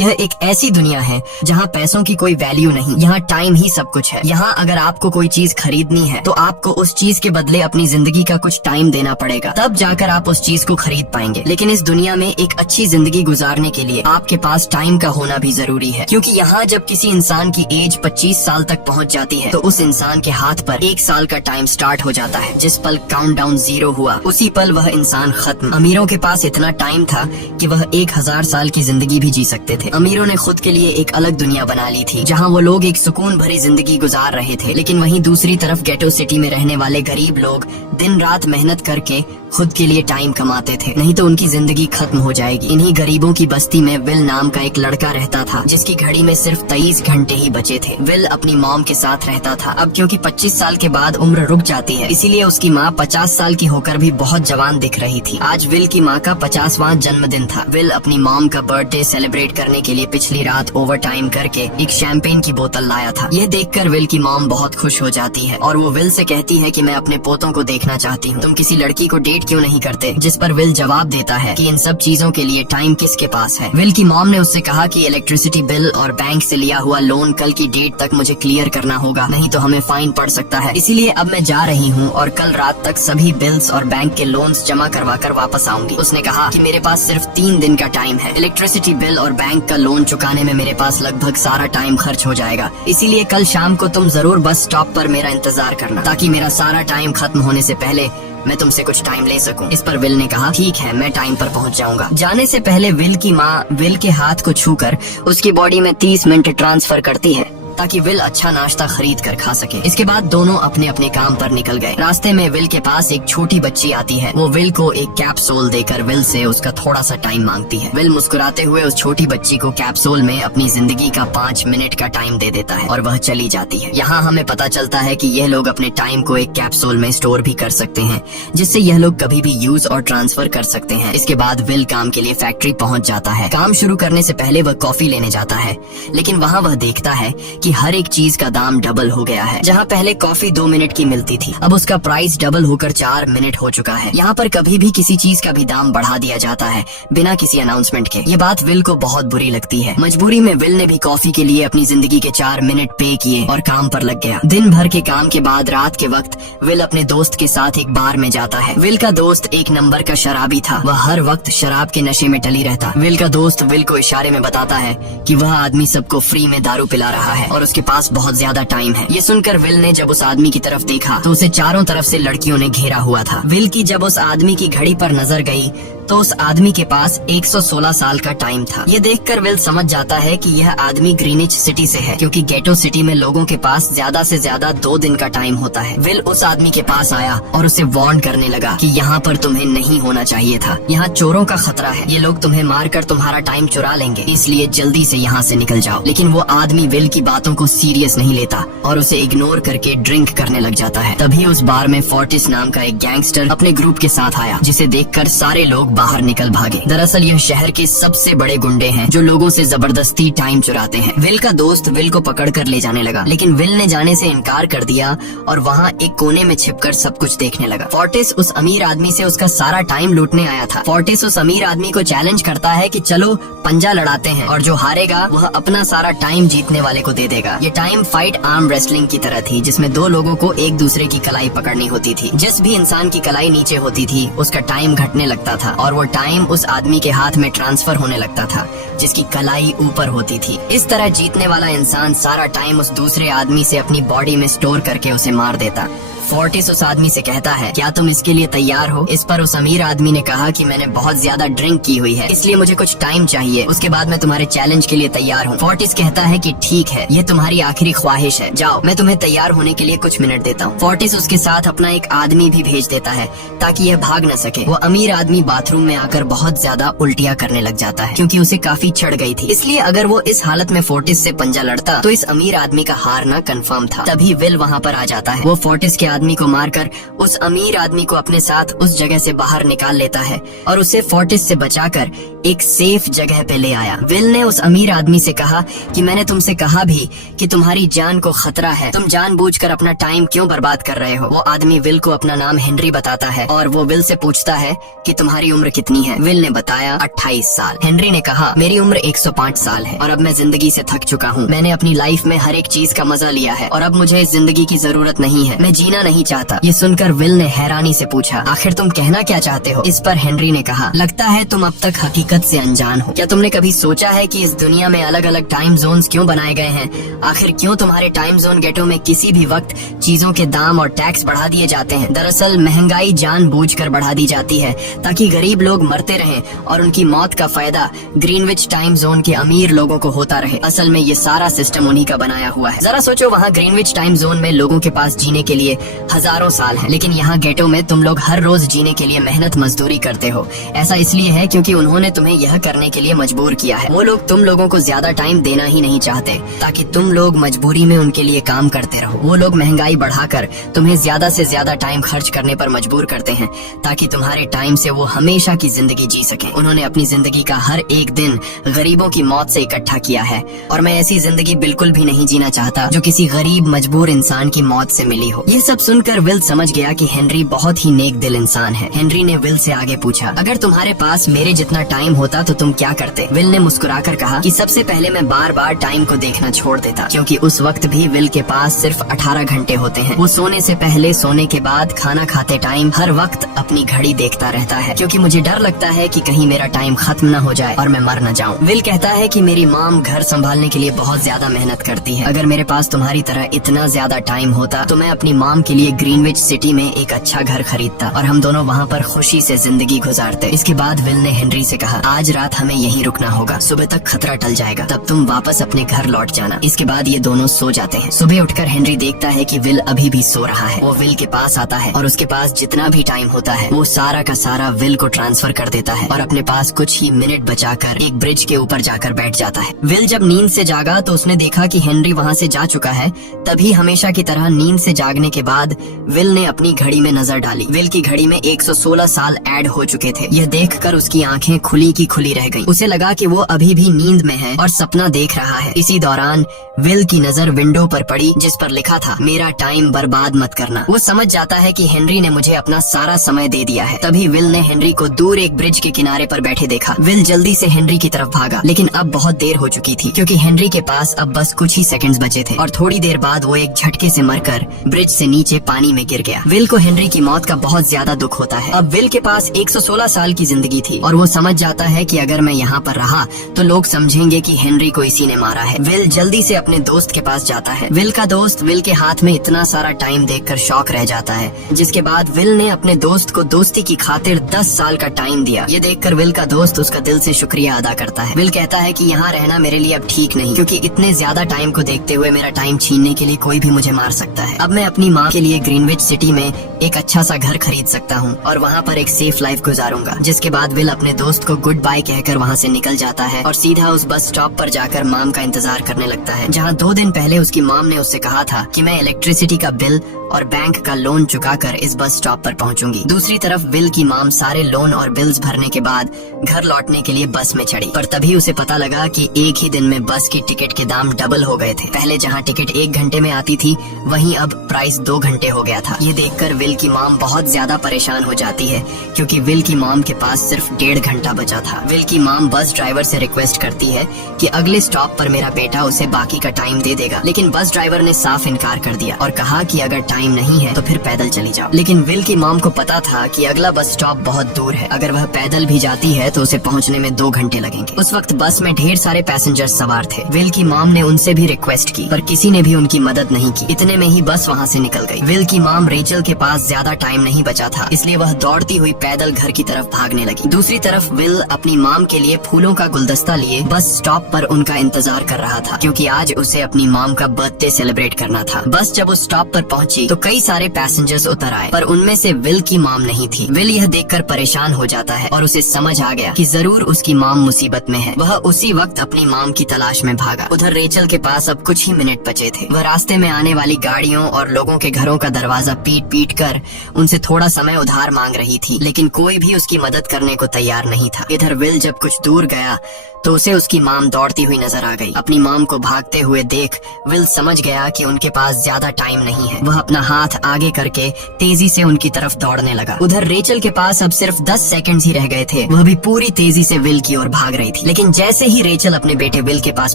यह एक ऐसी दुनिया है जहाँ पैसों की कोई वैल्यू नहीं, यहाँ टाइम ही सब कुछ है। यहाँ अगर आपको कोई चीज खरीदनी है तो आपको उस चीज के बदले अपनी जिंदगी का कुछ टाइम देना पड़ेगा, तब जाकर आप उस चीज को खरीद पाएंगे। लेकिन इस दुनिया में एक अच्छी जिंदगी गुजारने के लिए आपके पास टाइम का होना भी जरूरी है, क्योंकि यहाँ जब किसी इंसान की एज 25 साल तक पहुँच जाती है तो उस इंसान के हाथ पर 1 साल का टाइम स्टार्ट हो जाता है। जिस पल काउंटडाउन 0 हुआ उसी पल वह इंसान खत्म। अमीरों के पास इतना टाइम था कि वह 1000 साल की जिंदगी भी जी सकते थे। अमीरों ने खुद के लिए एक अलग दुनिया बना ली थी जहाँ वो लोग एक सुकून भरी जिंदगी गुजार रहे थे, लेकिन वहीं दूसरी तरफ गेटो सिटी में रहने वाले गरीब लोग दिन रात मेहनत करके खुद के लिए टाइम कमाते थे, नहीं तो उनकी जिंदगी खत्म हो जाएगी। इन्हीं गरीबों की बस्ती में विल नाम का एक लड़का रहता था जिसकी घड़ी में सिर्फ 23 घंटे ही बचे थे। विल अपनी मॉम के साथ रहता था। अब क्योंकि 25 साल के बाद उम्र रुक जाती है, इसीलिए उसकी माँ 50 साल की होकर भी बहुत जवान दिख रही थी। आज विल की माँ का 50वां जन्मदिन था। विल अपनी मॉम का बर्थडे सेलिब्रेट करने के लिए पिछली रात ओवर टाइम करके एक शैंपेन की बोतल लाया था। यह देखकर विल की मॉम बहुत खुश हो जाती है और वो विल से कहती है कि मैं अपने पोतों को देखना चाहती हूँ, तुम किसी लड़की को डेट क्यों नहीं करते? जिस पर विल जवाब देता है कि इन सब चीजों के लिए टाइम किसके पास है। विल की मॉम ने उससे कहा कि इलेक्ट्रिसिटी बिल और बैंक से लिया हुआ लोन कल की डेट तक मुझे क्लियर करना होगा, नहीं तो हमें फाइन पड़ सकता है। इसीलिए अब मैं जा रही हूँ और कल रात तक सभी बिल्स और बैंक के लोन्स जमा करवा कर वापस आऊंगी। उसने कहा कि मेरे पास सिर्फ 3 दिन का टाइम है। इलेक्ट्रिसिटी बिल और बैंक का लोन चुकाने में मेरे पास लगभग सारा टाइम खर्च हो जाएगा, इसीलिए कल शाम को तुम जरूर बस स्टॉप पर मेरा इंतजार करना, ताकि मेरा सारा टाइम खत्म होने से पहले मैं तुमसे कुछ टाइम ले सकूं। इस पर विल ने कहा ठीक है, मैं टाइम पर पहुंच जाऊंगा। जाने से पहले विल की माँ विल के हाथ को छूकर उसकी बॉडी में 30 मिनट ट्रांसफर करती है ताकि विल अच्छा नाश्ता खरीद कर खा सके। इसके बाद दोनों अपने अपने काम पर निकल गए। रास्ते में विल के पास एक छोटी बच्ची आती है। वो विल को एक कैप्सूल देकर विल से उसका थोड़ा सा टाइम मांगती है। विल मुस्कुराते हुए उस छोटी बच्ची को कैप्सूल में अपनी जिंदगी का 5 मिनट का टाइम दे देता है और वह चली जाती है। यहाँ हमें पता चलता है कि यह लोग अपने टाइम को एक कैप्सूल में स्टोर भी कर सकते हैं, जिससे यह लोग कभी भी यूज और ट्रांसफर कर सकते हैं। इसके बाद विल काम के लिए फैक्ट्री पहुँच जाता है। काम शुरू करने से पहले वह कॉफी लेने जाता है, लेकिन वहाँ वह देखता है कि हर एक चीज का दाम डबल हो गया है। जहाँ पहले कॉफी 2 मिनट की मिलती थी, अब उसका प्राइस डबल होकर 4 मिनट हो चुका है। यहाँ पर कभी भी किसी चीज का भी दाम बढ़ा दिया जाता है बिना किसी अनाउंसमेंट के। ये बात विल को बहुत बुरी लगती है। मजबूरी में विल ने भी कॉफी के लिए अपनी जिंदगी के 4 मिनट पे किए और काम पर लग गया। दिन भर के काम के बाद रात के वक्त विल अपने दोस्त के साथ एक बार में जाता है। विल का दोस्त एक नंबर का शराबी था। वह हर वक्त शराब के नशे में टली रहता। विल का दोस्त विल को इशारे में बताता है कि वह आदमी सबको फ्री में दारू पिला रहा है और उसके पास बहुत ज्यादा टाइम है। ये सुनकर विल ने जब उस आदमी की तरफ देखा तो उसे चारों तरफ से लड़कियों ने घेरा हुआ था। विल की जब उस आदमी की घड़ी पर नजर गई तो उस आदमी के पास 116 साल का टाइम था। ये देखकर विल समझ जाता है कि यह आदमी ग्रीनिच सिटी से है, क्योंकि गेटो सिटी में लोगों के पास ज्यादा से ज्यादा 2 दिन का टाइम होता है। विल उस आदमी के पास आया और उसे वार्न करने लगा कि यहाँ पर तुम्हें नहीं होना चाहिए था। यहाँ चोरों का खतरा है, ये लोग तुम्हें मारकर तुम्हारा टाइम चुरा लेंगे, इसलिए जल्दी से यहाँ से निकल जाओ। लेकिन वो आदमी विल की बातों को सीरियस नहीं लेता और उसे इग्नोर करके ड्रिंक करने लग जाता है। तभी उस बार में फोर्टिस नाम का एक गैंगस्टर अपने ग्रुप के साथ आया, जिसे देखकर सारे लोग बाहर निकल भागे। दरअसल यह शहर के सबसे बड़े गुंडे हैं जो लोगों से जबरदस्ती टाइम चुराते हैं। विल का दोस्त विल को पकड़कर ले जाने लगा, लेकिन विल ने जाने से इनकार कर दिया और वहाँ एक कोने में छिपकर सब कुछ देखने लगा। फोर्टिस उस अमीर आदमी से उसका सारा टाइम लूटने आया था। फोर्टिस उस अमीर आदमी को चैलेंज करता है कि चलो पंजा लड़ाते हैं और जो हारेगा वह अपना सारा टाइम जीतने वाले को दे देगा। ये टाइम फाइट आर्म रेसलिंग की तरह थी, जिसमें 2 लोगों को एक दूसरे की कलाई पकड़नी होती थी। जिस भी इंसान की कलाई नीचे होती थी उसका टाइम घटने लगता था और वो टाइम उस आदमी के हाथ में ट्रांसफर होने लगता था जिसकी कलाई ऊपर होती थी। इस तरह जीतने वाला इंसान सारा टाइम उस दूसरे आदमी से अपनी बॉडी में स्टोर करके उसे मार देता। फोर्टिस उस आदमी से कहता है क्या तुम इसके लिए तैयार हो? इस पर उस अमीर आदमी ने कहा कि मैंने बहुत ज्यादा ड्रिंक की हुई है, इसलिए मुझे कुछ टाइम चाहिए, उसके बाद मैं तुम्हारे चैलेंज के लिए तैयार हूँ। फोर्टिस कहता है कि ठीक है, ये तुम्हारी आखिरी ख्वाहिश है, जाओ मैं तुम्हें तैयार होने के लिए कुछ मिनट देता हूँ। फोर्टिस उसके साथ अपना एक आदमी भी भेज देता है ताकि यह भाग न सके। वो अमीर आदमी बाथरूम में आकर बहुत ज्यादा उल्टियाँ करने लग जाता है क्योंकि उसे काफी चढ़ गई थी। इसलिए अगर वो इस हालत में फोर्टिस से पंजा लड़ता तो इस अमीर आदमी का हारना कंफर्म था। तभी विल वहाँ पर आ जाता है। वो फोर्टिस के आदमी को मारकर उस अमीर आदमी को अपने साथ उस जगह से बाहर निकाल लेता है और उसे फोर्टिस से बचाकर एक सेफ जगह पे ले आया। विल ने उस अमीर आदमी से कहा कि मैंने तुमसे कहा भी कि तुम्हारी जान को खतरा है, तुम जानबूझकर अपना टाइम क्यों बर्बाद कर रहे हो। वो आदमी विल को अपना नाम हेनरी बताता है और वो विल से पूछता है कि तुम्हारी उम्र कितनी है। विल ने बताया 28 साल। हेनरी ने कहा मेरी उम्र 105 साल है और अब मैं जिंदगी से थक चुका हूँ। मैंने अपनी लाइफ में हर एक चीज का मजा लिया है और अब मुझे इस जिंदगी की जरूरत नहीं है, मैं जीना नहीं चाहता। ये सुनकर विल ने हैरानी से पूछा आखिर तुम कहना क्या चाहते हो। इस पर हेनरी ने कहा लगता है तुम अब तक हकीकत से अनजान हो। क्या तुमने कभी सोचा है कि इस दुनिया में अलग अलग टाइम जोन्स क्यों बनाए गए हैं? आखिर क्यों तुम्हारे टाइम जोन गेटो में किसी भी वक्त चीजों के दाम और टैक्स बढ़ा दिए जाते हैं? दरअसल महंगाई जानबूझकर बढ़ा दी जाती है ताकि गरीब लोग मरते रहें और उनकी मौत का फायदा ग्रीनविच टाइम जोन के अमीर लोगों को होता रहे। असल में ये सारा सिस्टम उन्हीं का बनाया हुआ है। जरा सोचो, वहाँ ग्रीनविच टाइम जोन में लोगों के पास जीने के लिए हजारों साल है, लेकिन यहाँ गेटो में तुम लोग हर रोज जीने के लिए मेहनत मजदूरी करते हो। ऐसा इसलिए है क्योंकि उन्होंने तुम्हें यह करने के लिए मजबूर किया है। वो लोग तुम लोगों को ज्यादा टाइम देना ही नहीं चाहते ताकि तुम लोग मजबूरी में उनके लिए काम करते रहो। वो लोग महंगाई बढ़ाकर तुम्हें ज्यादा से ज्यादा टाइम खर्च करने पर मजबूर करते हैं ताकि तुम्हारे टाइम से वो हमेशा की जिंदगी जी सके। उन्होंने अपनी जिंदगी का हर एक दिन गरीबों की मौत से इकट्ठा किया है और मैं ऐसी जिंदगी बिल्कुल भी नहीं जीना चाहता जो किसी गरीब मजबूर इंसान की मौत से मिली हो। ये सब सुनकर विल समझ गया कि हेनरी बहुत ही नेक दिल इंसान है। हेनरी ने विल से आगे पूछा अगर तुम्हारे पास मेरे जितना टाइम होता तो तुम क्या करते? विल ने मुस्कुराकर कहा कि सबसे पहले मैं बार बार टाइम को देखना छोड़ देता, क्योंकि उस वक्त भी विल के पास सिर्फ 18 घंटे होते हैं। वो सोने से पहले, सोने के बाद, खाना खाते टाइम हर वक्त अपनी घड़ी देखता रहता है, क्योंकि मुझे डर लगता है कि कहीं मेरा टाइम खत्म न हो जाए और मैं मर न जाऊं। विल कहता है कि मेरी मॉम घर संभालने के लिए बहुत ज्यादा मेहनत करती है। अगर मेरे पास तुम्हारी तरह इतना ज्यादा टाइम होता तो मैं अपनी मॉम के लिए ग्रीनविच सिटी में एक अच्छा घर खरीदता और हम दोनों वहाँ पर खुशी से जिंदगी गुजारते। इसके बाद विल ने हेनरी से कहा आज रात हमें यहीं रुकना होगा, सुबह तक खतरा टल जाएगा, तब तुम वापस अपने घर लौट जाना। इसके बाद ये दोनों सो जाते हैं। सुबह उठकर हेनरी देखता है कि विल अभी भी सो रहा है। वो विल के पास आता है और उसके पास जितना भी टाइम होता है वो सारा का सारा विल को ट्रांसफर कर देता है और अपने पास कुछ ही मिनट बचाकर एक ब्रिज के ऊपर जाकर बैठ जाता है। विल जब नींद से जागा तो उसने देखा कि हेनरी वहाँ से जा चुका है। तभी हमेशा की तरह नींद से जागने के बाद विल ने अपनी घड़ी में नजर डाली। विल की घड़ी में 116 साल ऐड हो चुके थे। यह देखकर उसकी आंखें खुली की खुली रह गईं। उसे लगा कि वो अभी भी नींद में है और सपना देख रहा है। इसी दौरान विल की नजर विंडो पर पड़ी जिस पर लिखा था मेरा टाइम बर्बाद मत करना। वो समझ जाता है कि हेनरी ने मुझे अपना सारा समय दे दिया है। तभी विल ने हेनरी को दूर एक ब्रिज के किनारे पर बैठे देखा। विल जल्दी से हेनरी की तरफ भागा, लेकिन अब बहुत देर हो चुकी थी क्योंकि हेनरी के पास अब बस कुछ ही सेकंड्स बचे थे और थोड़ी देर बाद वो एक झटके से मरकर ब्रिज से नीचे पानी में गिर गया। विल को हेनरी की मौत का बहुत ज्यादा दुख होता है। अब विल के पास 116 साल की जिंदगी थी और वो समझ जाता है कि अगर मैं यहाँ पर रहा तो लोग समझेंगे कि हेनरी को इसी ने मारा है। विल जल्दी से अपने दोस्त के पास जाता है। विल का दोस्त विल के हाथ में इतना सारा टाइम देखकर शॉक रह जाता है, जिसके बाद विल ने अपने दोस्त को दोस्ती की खातिर 10 साल का टाइम दिया। ये देखकर विल का दोस्त उसका दिल से शुक्रिया अदा करता है। विल कहता है कि यहाँ रहना मेरे लिए अब ठीक नहीं, क्योंकि इतने ज्यादा टाइम को देखते हुए मेरा टाइम छीनने के लिए कोई भी मुझे मार सकता है। अब मैं अपनी माँ के लिए ग्रीनविच सिटी में एक अच्छा सा घर खरीद सकता हूँ और वहाँ पर एक सेफ लाइफ गुजारूंगा। जिसके बाद विल अपने दोस्त को गुड बाय कहकर वहाँ से निकल जाता है और सीधा उस बस स्टॉप पर जाकर मॉम का इंतजार करने लगता है, जहाँ 2 दिन पहले उसकी मॉम ने उससे कहा था कि मैं इलेक्ट्रिसिटी का बिल और बैंक का लोन चुकाकर इस बस स्टॉप पर पहुंचूंगी। दूसरी तरफ विल की मॉम सारे लोन और बिल्स भरने के बाद घर लौटने के लिए बस में चढ़ी, पर तभी उसे पता लगा कि एक ही दिन में बस की टिकट के दाम डबल हो गए थे। पहले जहां टिकट 1 घंटे में आती थी वहीं अब प्राइस 2 घंटे हो गया था। ये देखकर विल की मॉम बहुत ज्यादा परेशान हो जाती है, क्योंकि विल की मॉम के पास सिर्फ 1.5 घंटा बचा था। विल की मॉम बस ड्राइवर से रिक्वेस्ट करती है कि अगले स्टॉप पर मेरा बेटा उसे बाकी का टाइम दे देगा, लेकिन बस ड्राइवर ने साफ इनकार कर दिया और कहा कि अगर टाइम नहीं है तो फिर पैदल चली जाओ। लेकिन विल की मॉम को पता था कि अगला बस स्टॉप बहुत दूर है, अगर वह पैदल भी जाती है तो उसे पहुंचने में 2 घंटे लगेंगे। उस वक्त बस में ढेर सारे पैसेंजर्स सवार थे। विल की मॉम ने उनसे भी रिक्वेस्ट की, पर किसी ने भी उनकी मदद नहीं की। इतने में ही बस वहाँ से निकल गई। विल की मॉम रेचल के पास ज्यादा टाइम नहीं बचा था, इसलिए वह दौड़ती हुई पैदल घर की तरफ भागने लगी। दूसरी तरफ विल अपनी मॉम के लिए फूलों का गुलदस्ता लिए बस स्टॉप पर उनका इंतजार कर रहा था, क्योंकि आज उसे अपनी मॉम का बर्थडे सेलिब्रेट करना था। बस जब उस स्टॉप पर पहुंची तो कई सारे पैसेंजर्स उतर आए, पर उनमें से विल की मॉम नहीं थी। विल यह देखकर परेशान हो जाता है और उसे समझ आ गया कि जरूर उसकी मॉम मुसीबत में है। वह उसी वक्त अपनी मॉम की तलाश में भागा। उधर रेचल के पास अब कुछ ही मिनट बचे थे। वह रास्ते में आने वाली गाड़ियों और लोगों के घरों घरों का दरवाजा पीट पीट कर उनसे थोड़ा समय उधार मांग रही थी, लेकिन कोई भी उसकी मदद करने को तैयार नहीं था। इधर विल जब कुछ दूर गया तो उसे उसकी माम दौड़ती हुई नजर आ गई। अपनी माम को भागते हुए देख विल समझ गया कि उनके पास ज्यादा टाइम नहीं है। वह अपना हाथ आगे करके तेजी से उनकी तरफ दौड़ने लगा। उधर रेचल के पास अब सिर्फ 10 सेकंड्स ही रह गए थे। वह भी पूरी तेजी से विल की ओर भाग रही थी, लेकिन जैसे ही रेचल अपने बेटे विल के पास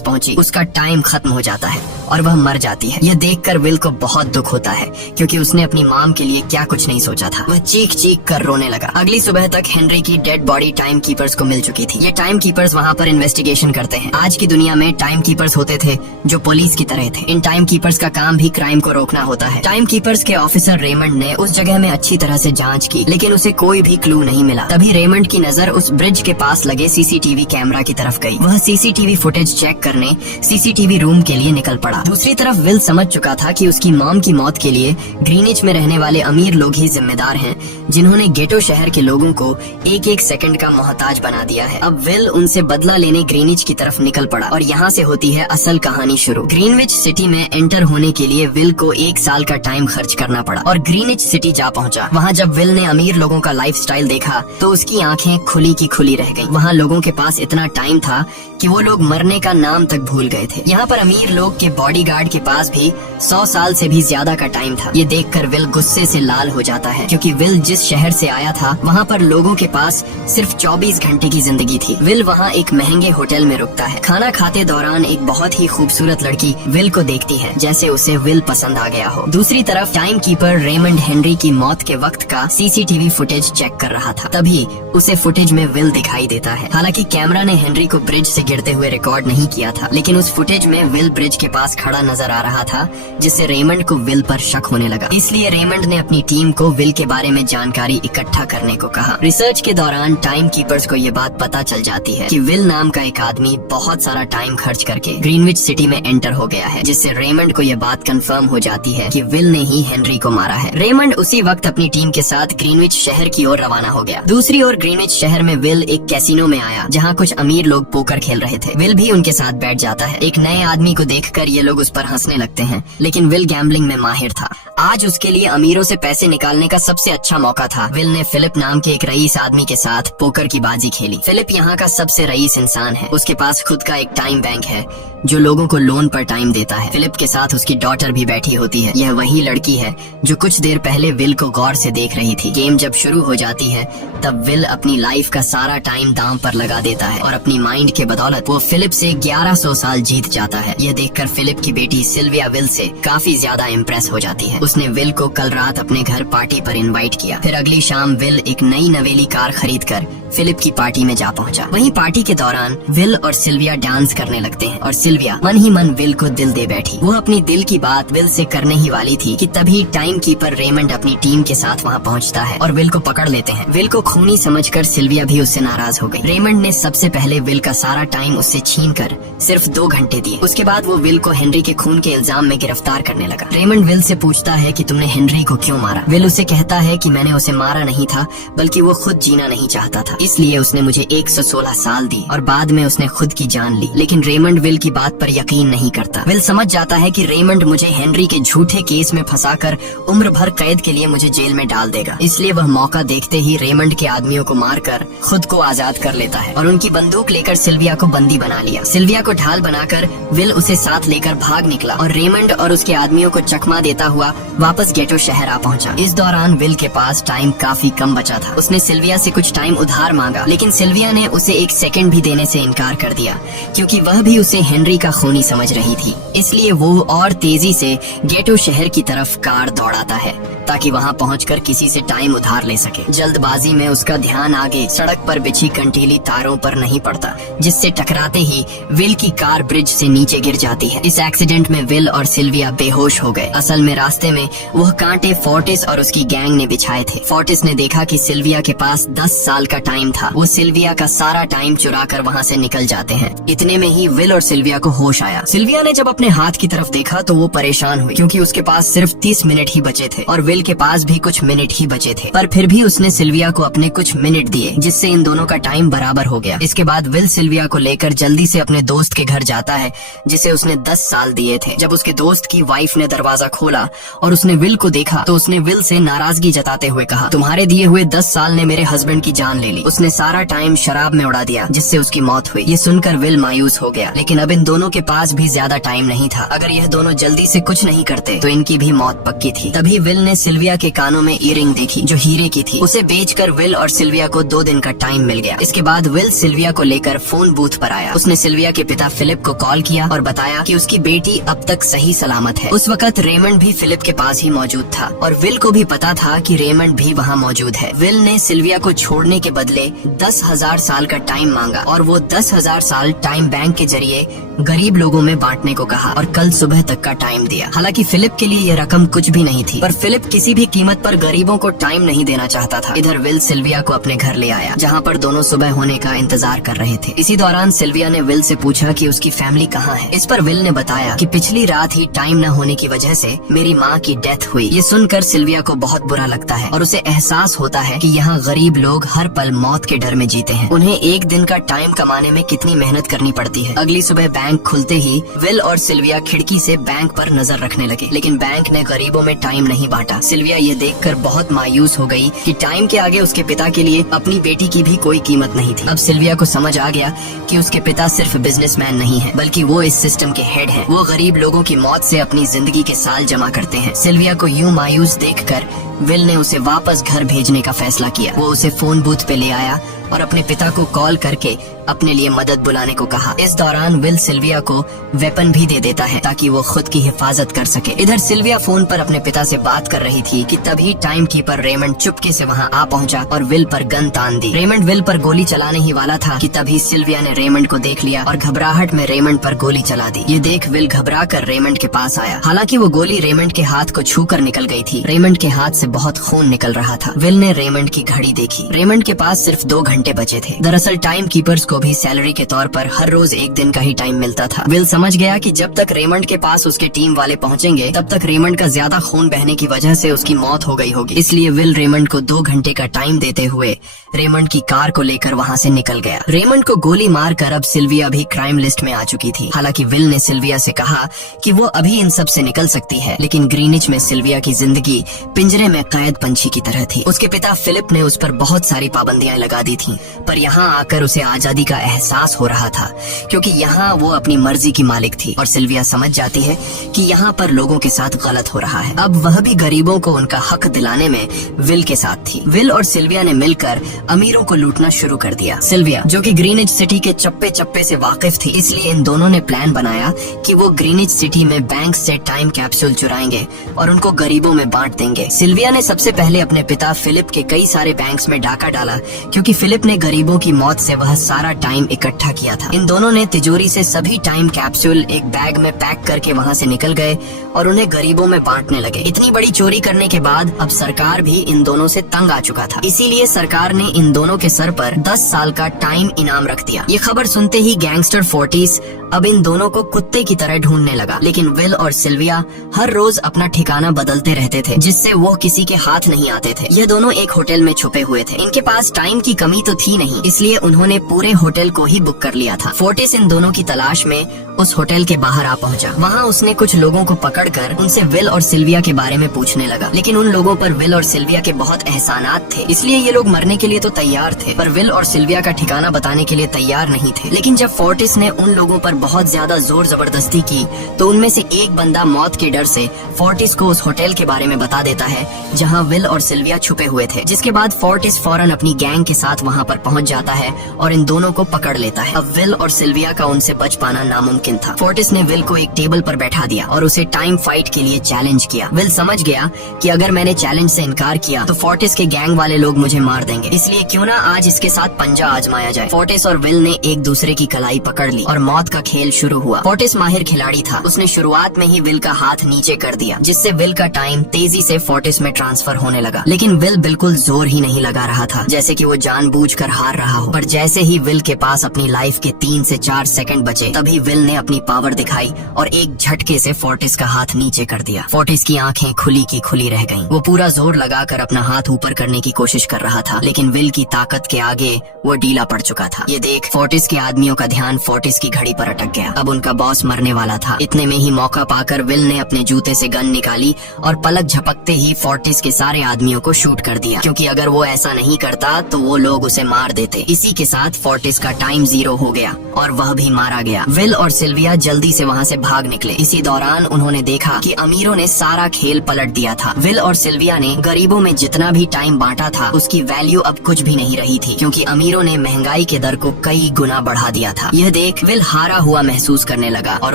पहुंची, उसका टाइम खत्म हो जाता है और वह मर जाती है। यह देखकर विल को बहुत दुख होता है, क्योंकि उसने अपनी माम के लिए क्या कुछ नहीं सोचा था। वह चीख चीख कर रोने लगा। अगली सुबह तक हेनरी की डेड बॉडी टाइम कीपर्स को मिल चुकी थी। ये टाइम कीपर्स वहाँ पर इन्वेस्टिगेशन करते हैं। आज की दुनिया में टाइम कीपर्स होते थे जो पुलिस की तरह थे। इन टाइम कीपर्स का काम भी क्राइम को रोकना होता है। टाइम कीपर्स के ऑफिसर रेमंड ने उस जगह में अच्छी तरह से जांच की, लेकिन उसे कोई भी क्लू नहीं मिला। तभी रेमंड की नजर उस ब्रिज के पास लगे सीसीटीवी कैमरा की तरफ गई। वह सीसीटीवी फुटेज चेक करने सीसीटीवी रूम के लिए निकल पड़ा। दूसरी तरफ विल समझ चुका था कि उसकी मॉम की मौत के लिए ग्रीनिच में रहने वाले अमीर लोग ही जिम्मेदार हैं, जिन्होंने गेटो शहर के लोगों को एक एक सेकंड का मोहताज बना दिया है। अब विल उनसे बदला लेने ग्रीनिच की तरफ निकल पड़ा और यहाँ से होती है असल कहानी शुरू। ग्रीनविच सिटी में एंटर होने के लिए विल को 1 साल का टाइम खर्च करना पड़ा और ग्रीनिच सिटी जा पहुँचा। वहाँ जब विल ने अमीर लोगों का लाइफस्टाइल देखा तो उसकी आंखें खुली की खुली रह गईं। वहाँ लोगों के पास इतना टाइम था कि वो लोग मरने का नाम तक भूल गए थे। यहाँ पर अमीर लोग के बॉडीगार्ड के पास भी 100 साल से भी ज्यादा का टाइम था। ये देखकर विल गुस्से से लाल हो जाता है, क्योंकि विल जिस शहर से आया था वहाँ पर लोगों के पास सिर्फ 24 घंटे की जिंदगी थी। विल वहाँ एक महंगे होटल में रुकता है। खाना खाते दौरान एक बहुत ही खूबसूरत लड़की विल को देखती है, जैसे उसे विल पसंद आ गया हो। दूसरी तरफ टाइम कीपर रेमंड हेनरी की मौत के वक्त का सीसीटीवी फुटेज चेक कर रहा था। तभी उसे फुटेज में विल दिखाई देता है। हालांकि कैमरा ने हेनरी को ब्रिज से गिरते हुए रिकॉर्ड नहीं किया था, लेकिन उस फुटेज में विल ब्रिज के पास खड़ा नजर आ रहा था, जिससे रेमंड को विल पर शक होने लगा। इसलिए रेमंड ने अपनी टीम को विल के बारे में जानकारी इकट्ठा करने को कहा। रिसर्च के दौरान टाइम कीपर्स को ये बात पता चल जाती है कि विल नाम का एक आदमी बहुत सारा टाइम खर्च करके ग्रीनविच सिटी में एंटर हो गया है, जिससे रेमंड को यह बात कंफर्म हो जाती है कि विल ने ही हेनरी को मारा है। रेमंड उसी वक्त अपनी टीम के साथ ग्रीनविच शहर की ओर रवाना हो गया। दूसरी ओर ग्रीनविच शहर में विल एक कैसीनो में आया, जहाँ कुछ अमीर लोग पोकर खेल रहे थे। विल भी उनके साथ बैठ जाता है। एक नए आदमी को देखकर ये लोग उस पर हंसने लगते हैं, लेकिन विल गैम्बलिंग में माहिर था। आज उसके लिए अमीरों से पैसे निकालने का सबसे अच्छा मौका था। विल ने फिलिप नाम के एक रईस आदमी के साथ पोकर की बाजी खेली। फिलिप यहाँ का सबसे रईस इंसान है। उसके पास खुद का एक टाइम बैंक है जो लोगों को लोन पर टाइम देता है। फिलिप के साथ उसकी डॉटर भी बैठी होती है। यह वही लड़की है जो कुछ देर पहले विल को गौर से देख रही थी। गेम जब शुरू हो जाती है तब विल अपनी लाइफ का सारा टाइम दांव पर लगा देता है और अपनी माइंड के बदौलत वो फिलिप से 1100 साल जीत जाता है। यह देखकर फिलिप की बेटी सिल्विया विल से काफी ज्यादा इम्प्रेस हो जाती है। उसने विल को कल रात अपने घर पार्टी पर इनवाइट किया। फिर अगली शाम विल एक नई नवेली कार खरीदकर फिलिप की पार्टी में जा पहुंचा। वहीं पार्टी के दौरान विल और सिल्विया डांस करने लगते हैं और सिल्विया मन ही मन विल को दिल दे बैठी। वो अपनी दिल की बात विल से करने ही वाली थी कि तभी टाइम कीपर रेमंड अपनी टीम के साथ वहाँ पहुँचता है और विल को पकड़ लेते हैं। विल को खूनी समझकर सिल्विया भी उससे नाराज हो गई। रेमंड ने सबसे पहले विल का सारा टाइम उससे छीनकर सिर्फ 2 घंटे दिए। उसके बाद वो विल को हेनरी के खून के इल्जाम में गिरफ्तार करने लगा। रेमंड विल से पूछता है कि तुमने हेनरी को क्यों मारा। विल उसे कहता है कि मैंने उसे मारा नहीं था, बल्कि वो खुद जीना नहीं चाहता था, इसलिए उसने मुझे 116 साल दी और बाद में उसने खुद की जान ली। लेकिन रेमंड विल की बात पर यकीन नहीं करता। विल समझ जाता है कि रेमंड मुझे हेनरी के झूठे केस में फंसाकर उम्र भर कैद के लिए मुझे जेल में डाल देगा। इसलिए वह मौका देखते ही रेमंड के आदमियों को मारकर खुद को आजाद कर लेता है और उनकी बंदूक लेकर सिल्विया को बंदी बना लिया। सिल्विया को ढाल बनाकर विल उसे साथ लेकर भाग निकला और रेमंड और उसके आदमियों को चकमा देता हुआ वापस गेटो शहर आ पहुंचा। इस दौरान विल के पास टाइम काफी कम बचा था। उसने सिल्विया से कुछ टाइम उधार मांगा, लेकिन सिल्विया ने उसे 1 सेकंड भी देने से इनकार कर दिया, क्योंकि वह भी उसे हेनरी का खूनी समझ रही थी। इसलिए वो और तेजी से गेटो शहर की तरफ कार दौड़ाता है ताकि वहां पहुंचकर किसी से टाइम उधार ले सके। जल्दबाजी में उसका ध्यान आगे सड़क पर बिछी कंटीली तारों पर नहीं पड़ता, जिससे टकराते ही विल की कार ब्रिज से नीचे गिर जाती है। इस एक्सीडेंट में विल और सिल्विया बेहोश हो गए। असल में रास्ते में वह कांटे फोर्टिस और उसकी गैंग ने बिछाए थे। फोर्टिस ने देखा कि सिल्विया के पास 10 साल का टाइम था। वो सिल्विया का सारा टाइम चुरा कर वहाँ से निकल जाते हैं। इतने में ही विल और सिल्विया को होश आया। सिल्विया ने जब अपने हाथ की तरफ देखा तो वो परेशान हुई, क्योंकि उसके पास सिर्फ 30 मिनट ही बचे थे और विल विल के पास भी कुछ मिनट ही बचे थे, पर फिर भी उसने सिल्विया को अपने कुछ मिनट दिए, जिससे इन दोनों का टाइम बराबर हो गया। इसके बाद विल सिल्विया को लेकर जल्दी से अपने दोस्त के घर जाता है, जिसे उसने 10 साल दिए थे। जब उसके दोस्त की वाइफ ने दरवाजा खोला और उसने विल को देखा तो उसने विल से नाराजगी जताते हुए कहा, तुम्हारे दिए हुए 10 साल ने मेरे हस्बैंड की जान ले ली। उसने सारा टाइम शराब में उड़ा दिया, जिससे उसकी मौत हुई। ये सुनकर विल मायूस हो गया, लेकिन अब इन दोनों के पास भी ज्यादा टाइम नहीं था। अगर यह दोनों जल्दी से कुछ नहीं करते तो इनकी भी मौत पक्की थी। तभी विल ने सिल्विया के कानों में ईयरिंग देखी, जो हीरे की थी। उसे बेचकर विल और सिल्विया को 2 दिन का टाइम मिल गया। इसके बाद विल सिल्विया को लेकर फोन बूथ पर आया। उसने सिल्विया के पिता फिलिप को कॉल किया और बताया कि उसकी बेटी अब तक सही सलामत है। उस वक्त रेमंड भी फिलिप के पास ही मौजूद था और विल को भी पता था कि रेमंड भी वहाँ मौजूद है। विल ने सिल्विया को छोड़ने के बदले 10,000 साल का टाइम मांगा और वो 10,000 साल टाइम बैंक के जरिए गरीब लोगों में बांटने को कहा और कल सुबह तक का टाइम दिया। हालांकि फिलिप के लिए यह रकम कुछ भी नहीं थी, पर फिलिप किसी भी कीमत पर गरीबों को टाइम नहीं देना चाहता था। इधर विल सिल्विया को अपने घर ले आया, जहाँ पर दोनों सुबह होने का इंतजार कर रहे थे। इसी दौरान सिल्विया ने विल से पूछा कि उसकी फैमिली कहाँ है। इस पर विल ने बताया कि पिछली रात ही टाइम न होने की वजह से मेरी माँ की डेथ हुई। ये सुनकर सिल्विया को बहुत बुरा लगता है और उसे एहसास होता है कि यहाँ गरीब लोग हर पल मौत के डर में जीते हैं। उन्हें एक दिन का टाइम कमाने में कितनी मेहनत करनी पड़ती है। अगली सुबह बैंक खुलते ही विल और सिल्विया खिड़की से बैंक पर नजर रखने लगे, लेकिन बैंक ने गरीबों में टाइम नहीं बांटा। सिल्विया ये देखकर बहुत मायूस हो गई कि टाइम के आगे उसके पिता के लिए अपनी बेटी की भी कोई कीमत नहीं थी। अब सिल्विया को समझ आ गया कि उसके पिता सिर्फ बिजनेसमैन नहीं है, बल्कि वो इस सिस्टम के हेड हैं। वो गरीब लोगों की मौत से अपनी जिंदगी के साल जमा करते हैं। सिल्विया को यूं मायूस देखकर विल ने उसे वापस घर भेजने का फैसला किया। वो उसे फोन बूथ पे ले आया और अपने पिता को कॉल करके अपने लिए मदद बुलाने को कहा। इस दौरान विल सिल्विया को वेपन भी दे देता है ताकि वो खुद की हिफाजत कर सके। इधर सिल्विया फोन पर अपने पिता से बात कर रही थी कि तभी टाइम कीपर रेमंड चुपके से वहाँ आ पहुँचा और विल पर गन तान दी। रेमंड विल पर गोली चलाने ही वाला था कि तभी सिल्विया ने रेमंड को देख लिया और घबराहट में रेमंड पर गोली चला दी। ये देख विल घबरा कर रेमंड के पास आया। हालांकि वो गोली रेमंड के हाथ को छू कर निकल गई थी। रेमंड के हाथ से बहुत खून निकल रहा था। विल ने रेमंड की घड़ी देखी। रेमंड के पास सिर्फ 2 घंटे बचे थे। दरअसल टाइम कीपर्स को भी सैलरी के तौर पर हर रोज 1 दिन का ही टाइम मिलता था। विल समझ गया कि जब तक रेमंड के पास उसके टीम वाले पहुंचेंगे तब तक रेमंड का ज्यादा खून बहने की वजह से उसकी मौत हो गई होगी। इसलिए विल रेमंड को 2 घंटे का टाइम देते हुए रेमंड की कार को लेकर वहाँ से निकल गया। रेमंड को गोली मारकर अब सिल्विया भी क्राइम लिस्ट में आ चुकी थी। हालांकि विल ने सिल्विया से कहा कि वो अभी इन सब से निकल सकती है, लेकिन ग्रीनिच में सिल्विया की जिंदगी पिंजरे में कैद पंछी की तरह थी। उसके पिता फिलिप ने उस पर बहुत सारी पाबंदियां लगा दी थी, पर यहाँ आकर उसे आजादी का एहसास हो रहा था, क्योंकि यहाँ वो अपनी मर्जी की मालिक थी और सिल्विया समझ जाती है कि यहाँ पर लोगों के साथ गलत हो रहा है। अब वह भी गरीबों को उनका हक दिलाने में विल के साथ थी। विल और सिल्विया ने मिलकर अमीरों को लूटना शुरू कर दिया। सिल्विया, जो कि ग्रीनिच सिटी के चप्पे चप्पे से वाकिफ थी, इसलिए इन दोनों ने प्लान बनाया कि वो ग्रीनिच सिटी में बैंक से टाइम कैप्सूल चुराएंगे और उनको गरीबों में बांट देंगे। सिल्विया ने सबसे पहले अपने पिता फिलिप के कई सारे बैंक्स में डाका डाला, क्योंकि फिलिप ने गरीबों की मौत से वह सारा टाइम इकट्ठा किया था। इन दोनों ने तिजोरी से सभी टाइम कैप्सूल एक बैग में पैक करके वहाँ से निकल गए और उन्हें गरीबों में बांटने लगे। इतनी बड़ी चोरी करने के बाद अब सरकार भी इन दोनों से तंग आ चुका था, इसीलिए सरकार ने इन दोनों के सर पर 10 साल का टाइम इनाम रख दिया। ये खबर सुनते ही गैंगस्टर फोर्टिस अब इन दोनों को कुत्ते की तरह ढूंढने लगा, लेकिन विल और सिल्विया हर रोज अपना ठिकाना बदलते रहते थे, जिससे वो किसी के हाथ नहीं आते थे। ये दोनों एक होटल में छुपे हुए थे। इनके पास टाइम की कमी तो थी नहीं, इसलिए उन्होंने पूरे होटल को ही बुक कर लिया था। फोर्टिस इन दोनों की तलाश में उस होटल के बाहर आ पहुंचा। वहाँ उसने कुछ लोगों को पकड़कर उनसे विल और सिल्विया के बारे में पूछने लगा, लेकिन उन लोगों पर विल और सिल्विया के बहुत एहसानात थे, इसलिए ये लोग मरने के लिए तो तैयार थे, पर विल और सिल्विया का ठिकाना बताने के लिए तैयार नहीं थे। लेकिन जब फोर्टिस ने उन लोगों पर बहुत ज्यादा जोर जबरदस्ती की, तो उनमें से एक बंदा मौत के डर से फोर्टिस को उस होटल के बारे में बता देता है जहाँ विल और सिल्विया छुपे हुए थे, जिसके बाद फोर्टिस फौरन अपनी गैंग के साथ वहाँ पर पहुँच जाता है और इन दोनों को पकड़ लेता है। अब विल और सिल्विया का उनसे बच पाना नामुमकिन था। फोर्टिस ने विल को एक टेबल पर बैठा दिया और उसे टाइम फाइट के लिए चैलेंज किया। विल समझ गया कि अगर मैंने चैलेंज से इनकार किया तो फोर्टिस के गैंग वाले लोग मुझे मार देंगे, इसलिए क्यों ना आज इसके साथ पंजा आजमाया जाए। फोर्टिस और विल ने एक दूसरे की कलाई पकड़ ली और मौत का खेल शुरू हुआ। फोर्टिस माहिर खिलाड़ी था, उसने शुरुआत में ही विल का हाथ नीचे कर दिया, जिससे विल का टाइम तेजी से फोर्टिस में ट्रांसफर होने लगा। लेकिन विल बिल्कुल जोर ही नहीं लगा रहा था, जैसे कि वो जानबूझकर हार रहा हो। पर जैसे ही विल विल के पास अपनी लाइफ के 3 से 4 सेकंड बचे, तभी विल ने अपनी पावर दिखाई और एक झटके से फोर्टिस का हाथ नीचे कर दिया। फोर्टिस की आंखें खुली की खुली रह गईं। वो पूरा जोर लगाकर अपना हाथ ऊपर करने की कोशिश कर रहा था, लेकिन विल की ताकत के आगे वो ढीला पड़ चुका था। ये देख फोर्टिस के आदमियों का ध्यान फोर्टिस की घड़ी पर अटक गया। अब उनका बॉस मरने वाला था। इतने में ही मौका पाकर विल ने अपने जूते से गन निकाली और पलक झपकते ही फोर्टिस के सारे आदमियों को शूट कर दिया, क्योंकि अगर वो ऐसा नहीं करता तो वो लोग उसे मार देते। इसी के साथ फोर्टिस का टाइम 0 हो गया और वह भी मारा गया। विल और सिल्विया जल्दी से वहाँ से भाग निकले। इसी दौरान उन्होंने देखा कि अमीरों ने सारा खेल पलट दिया था। विल और सिल्विया ने गरीबों में जितना भी टाइम बांटा था उसकी वैल्यू अब कुछ भी नहीं रही थी, क्योंकि अमीरों ने महंगाई के दर को कई गुना बढ़ा दिया था। यह देख विल हारा हुआ महसूस करने लगा और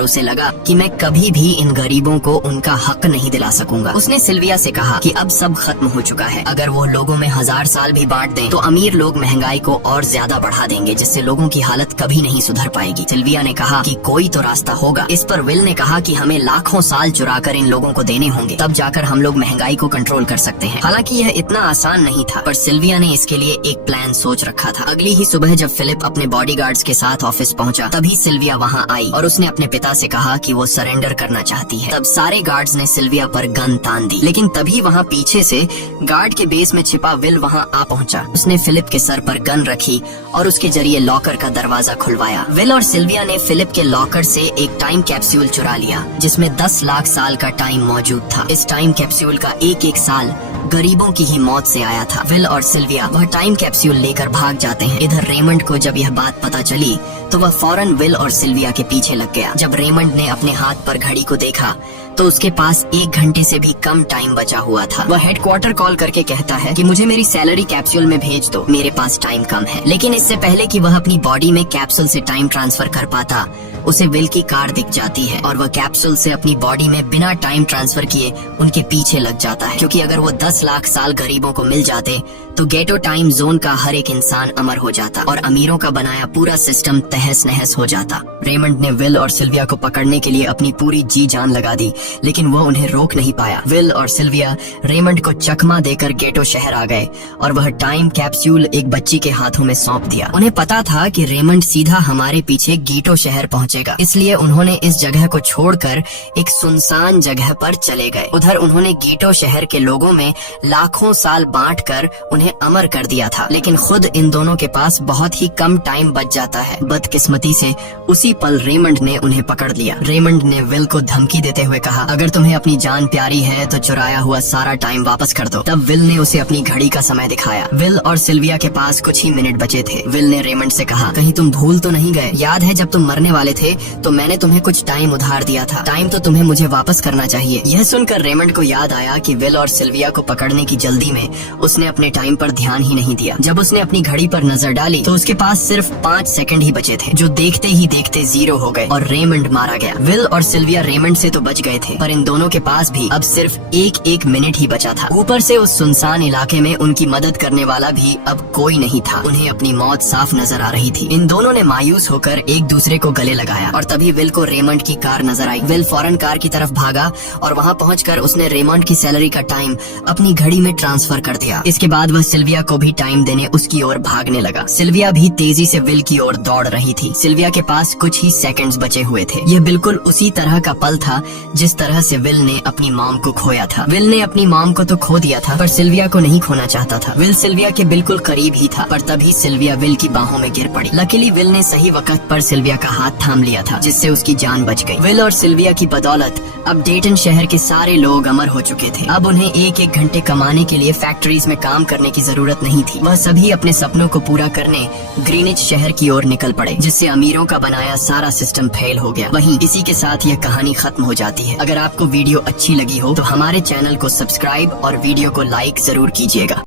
उसे लगा कि मैं कभी भी इन गरीबों को उनका हक नहीं दिला सकूंगा। उसने सिल्विया से कहा कि अब सब खत्म हो चुका है। अगर वो लोगों में 1000 साल भी बांट दें तो अमीर लोग महंगाई को और ज्यादा बढ़ा देंगे, जिससे लोगों की हालत कभी नहीं सुधर पाएगी। सिल्विया ने कहा कि कोई तो रास्ता होगा। इस पर विल ने कहा कि हमें लाखों साल चुराकर इन लोगों को देने होंगे, तब जाकर हम लोग महंगाई को कंट्रोल कर सकते हैं। हालांकि यह इतना आसान नहीं था, पर सिल्विया ने इसके लिए एक प्लान सोच रखा था। अगली ही सुबह जब फिलिप अपने बॉडीगार्ड्स के साथ ऑफिस पहुंचा, तभी सिल्विया वहां आई और उसने अपने पिता से कहा कि वो सरेंडर करना चाहती है। तब सारे गार्ड्स ने सिल्विया पर गन तान दी, लेकिन तभी वहां पीछे से गार्ड के बेस में छिपा विल वहां आ पहुंचा। उसने फिलिप के सर पर गन रखी और उसके जरिए लॉकर का दरवाजा खुलवाया। विल और सिल्विया ने फिलिप के लॉकर से एक टाइम कैप्सूल चुरा लिया, जिसमें 10 लाख साल का टाइम मौजूद था। इस टाइम कैप्सूल का एक साल गरीबों की ही मौत से आया था। विल और सिल्विया वह टाइम कैप्सूल लेकर भाग जाते हैं। इधर रेमंड को जब यह बात पता चली तो वह फौरन विल और सिल्विया के पीछे लग गया। जब रेमंड ने अपने हाथ पर घड़ी को देखा तो उसके पास 1 घंटे से भी कम टाइम बचा हुआ था। वह हेडक्वार्टर कॉल करके कहता है कि मुझे मेरी सैलरी कैप्सूल में भेज दो, मेरे पास टाइम कम है। लेकिन इससे पहले कि वह अपनी बॉडी में कैप्सूल से टाइम ट्रांसफर कर पाता, उसे विल की कार दिख जाती है और वह कैप्सूल से अपनी बॉडी में बिना टाइम ट्रांसफर किए उनके पीछे लग जाता है, क्योंकि अगर वो 10 लाख साल गरीबों को मिल जाते तो गेटो टाइम जोन का हर एक इंसान अमर हो जाता और अमीरों का बनाया पूरा सिस्टम तहस नहस हो जाता। रेमंड ने विल और सिल्विया को पकड़ने के लिए अपनी पूरी जी जान लगा दी, लेकिन वो उन्हें रोक नहीं पाया। विल और सिल्विया रेमंड को चकमा देकर गेटो शहर आ गए और वह टाइम कैप्सूल एक बच्ची के हाथों में सौंप दिया। उन्हें पता था कि रेमंड सीधा हमारे पीछे गीटो शहर पहुंचेगा, इसलिए उन्होंने इस जगह को छोड़कर एक सुनसान जगह पर चले गए। उधर उन्होंने गीटो शहर के लोगों में लाखों साल बांटकर उन्हें अमर कर दिया था, लेकिन खुद इन दोनों के पास बहुत ही कम टाइम बच जाता है। बदकिस्मती से उसी पल रेमंड ने उन्हें पकड़ लिया। रेमंड ने विल को धमकी देते हुए कहा, अगर तुम्हें अपनी जान प्यारी है तो चुराया हुआ सारा टाइम वापस कर दो। तब विल ने उसे अपनी घड़ी का समय दिखाया। विल और सिल्विया के पास कुछ ही मिनट बचे थे। विल ने रेमंड से कहा, कहीं तुम भूल तो नहीं गए? याद है जब तुम मरने वाले थे तो मैंने तुम्हें कुछ टाइम उधार दिया था। टाइम तो तुम्हें मुझे वापस करना चाहिए। यह सुनकर रेमंड को याद आया कि विल और सिल्विया को पकड़ने की जल्दी में उसने अपने टाइम पर ध्यान ही नहीं दिया। जब उसने अपनी घड़ी पर नजर डाली तो उसके पास सिर्फ 5 सेकंड ही बचे थे, जो देखते ही देखते 0 हो गए और रेमंड मारा गया। विल और सिल्विया रेमंड से तो बच गए थे, पर इन दोनों के पास भी अब सिर्फ एक मिनट ही बचा था। ऊपर से उस सुनसान इलाके में उनकी मदद करने वाला भी अब कोई नहीं था। उन्हें अपनी मौत साफ नजर आ रही थी। इन दोनों ने मायूस होकर एक दूसरे को गले लगाया और तभी विल को रेमंड की कार नजर आई। विल फौरन कार की तरफ भागा और वहाँ पहुंचकर उसने रेमंड की सैलरी का टाइम अपनी घड़ी में ट्रांसफर कर दिया। इसके बाद वह सिल्विया को भी टाइम देने उसकी ओर भागने लगा। सिल्विया भी तेजी से विल की ओर दौड़ रही थी। सिल्विया के पास कुछ ही सेकंड्स बचे हुए थे। यह बिल्कुल उसी तरह का पल था जिस तरह से विल ने अपनी मॉम को खोया था। विल ने अपनी मॉम को तो खो दिया था, पर सिल्विया को नहीं खोना चाहता था। विल सिल्विया के बिल्कुल करीब ही था, पर तभी सिल्विया विल की बाहों में गिर पड़ी। लकीली विल ने सही वक्त पर सिल्विया का हाथ थाम लिया था, जिससे उसकी जान बच गई। विल और सिल्विया की बदौलत अब डेटन शहर के सारे लोग अमर हो चुके थे। अब उन्हें 1 घंटे कमाने के लिए फैक्ट्रीज में काम करने की जरूरत नहीं थी। वह सभी अपने सपनों को पूरा करने ग्रीनिच शहर की ओर निकल पड़े, जिससे अमीरों का बनाया सारा सिस्टम फेल हो गया। वहीं इसी के साथ यह कहानी खत्म हो जाती है। अगर आपको वीडियो अच्छी लगी हो तो हमारे चैनल को सब्सक्राइब और वीडियो को लाइक जरूर कीजिएगा।